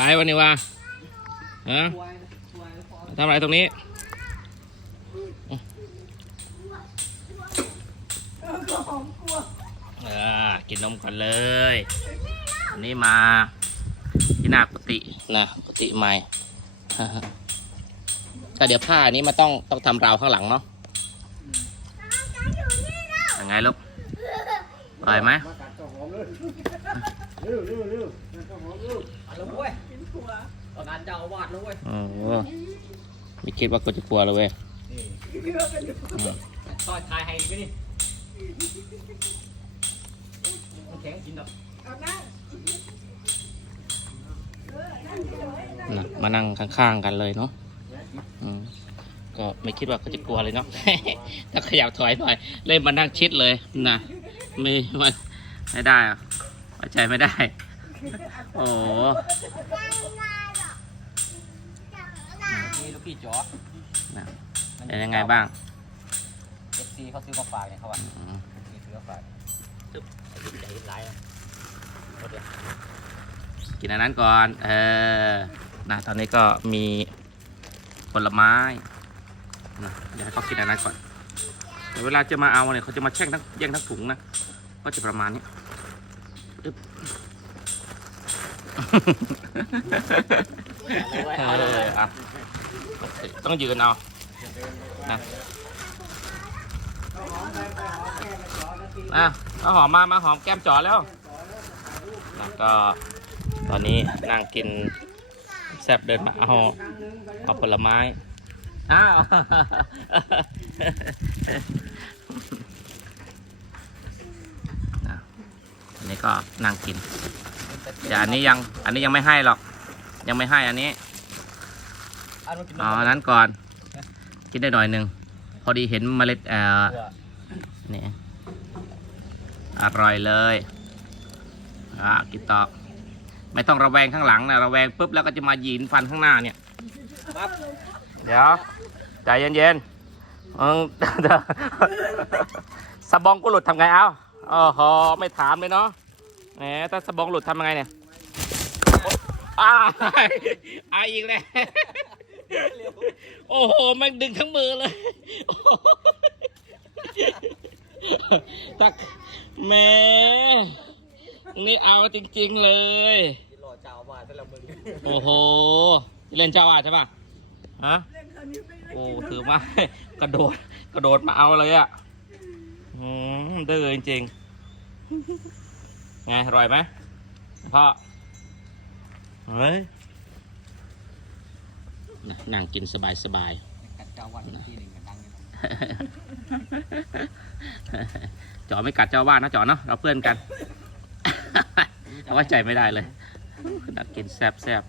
ขายวันนี้วะฮะทำอะไรตรงนี้เออกินนมก่อนเลยอันนี้มาที่หน้ากุฏินะกุฏิใหม่ก็เดี๋ยวผ้านี้มาต้องต้องทำราวข้างหลังเนาะยังไงลูกปล่อยไหม เจ้าหอมเลยเร็วเร็วเร็วเจ้าหอมเร็วแล้วเว้ยตอนนั้นเจ้าอาวาสแล้วเว้ยโอ้โหไม่คิดว่ากูจะกลัวเลยเว้ยอืมต่อยทายให้ไปดิมันแข็งกินดอกนะมานั่งข้างๆกันเลยเนาะอืมก็ไม่คิดว่าเขาจะกลัวเลยเนาะ ถ้าขยับถอยหน่อยเล่นมานั่งชิดเลยนะ ไม่มันไม่ได้อะ ไว้ใจไม่ได้ โอ้โหนี่ลูกพี่จ๋อนะเป็นยังไงบ้างเอฟซีเขาซื้อมาฝากเนี่ยเขาว่า อืมมีซื้อมาฝากตึ๊บใหญ่หลายอะเอาเดี๋ยวกินอันนั้นก่อน เออ นะ ตอนนี้ก็มีผลไม้นะเดี๋ยวให้เขากินอันนั้นก่อนเดี๋ยวเวลาจะมาเอาเนี่ยเขาจะมาแช่งทั้งแย่งทั้งถุงนะ ก็จะประมาณนี้อึ๊บ เอออะต้องยืนเอานะอะมาหอมมามาหอมแก้มจอแล้วแล้วก็ตอนนี้นั่งกินแซบเดินมาเอาเอาผลไม้อ้าว นะอั นนี้ก็นั่งกินแต่อันนี้ยัง อันนี้ยังไม่ให้หรอก ยังไม่ให้อันนี้อันนู้นกินเอ๋อนนั้นก่อน กินได้หน่อยหนึ่งพอดีเห็นเมล็ดเอ่อนี่อร่อยเลยอะกินต่อไม่ต้องระแวงข้างหลังนะระแวงปุ๊บแล้วก็จะมาหยีนฟันข้างหน้าเนี่ยปั๊บเดี๋ยวใจเย็นๆเออสบองกูหลุดทำไงเอาโอ้โหไม่ถามเลยเนาะ แหมถ้าสบองหลุดทำยังไงเนี่ยอ้าวอายอีกแล้วโอ้โหแม่งดึงทั้งมือเลยโอ้โหตักแหม่นี่เอาจริง ๆเลยกินรอเจ้าอาวาสแต่ละมือโอ้โหเล่นเจ้าอาใช่ป่ะฮะโอ้ถือมากระโดด กระโดดมาเอาเลยอะอืมดื้อจริงๆ ไงอร่อยไหมพ่อเฮ้ยนั่งกินสบายสบายกัดเจ้าอาวาสอีกทีหนึ่งกันดังอยู่ๆจอไม่กัดเจ้าว่านะจอเนาะเราเพื่อนกันเอาไว้ใจไม่ได้เลยนั่งกินแซบแซบ